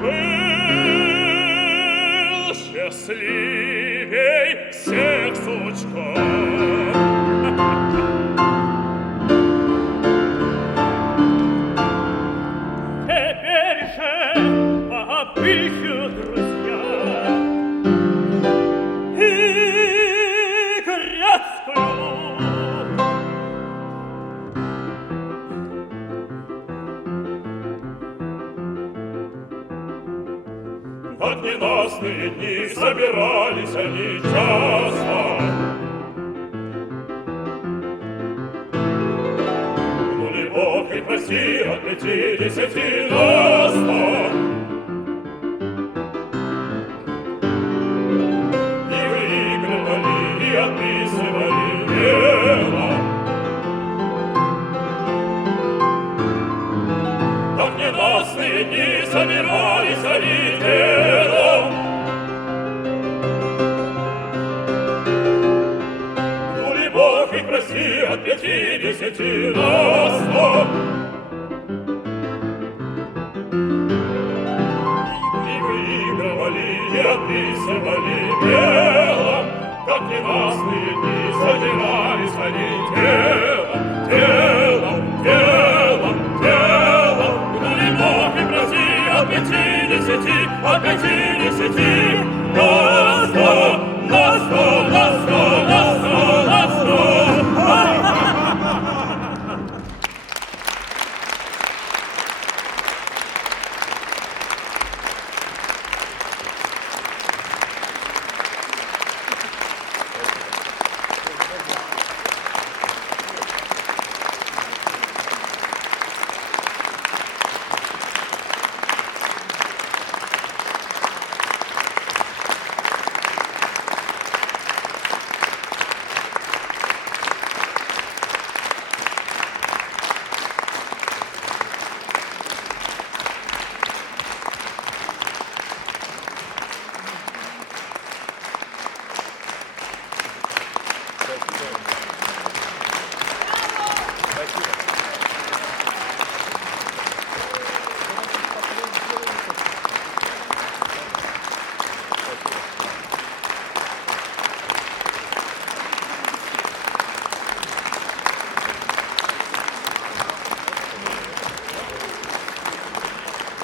был счастливей всех сучков. Теперь же обыщут друзья и грязкую. Как ненастные дни собирались они часто. Гнули Бог и прости от 50 на 100. И выигрывали, и отписывали дело. Как ненастные дни собирались они делом. Гнули Бог и прости от 50 на 100. И выигрывали, и отписывали делом. Как ненастные дни собирались они делом, делом, делом, делом. Гнули Бог и прости от 50 на 100, на 100, на 100, на 100, на 100. Спасибо.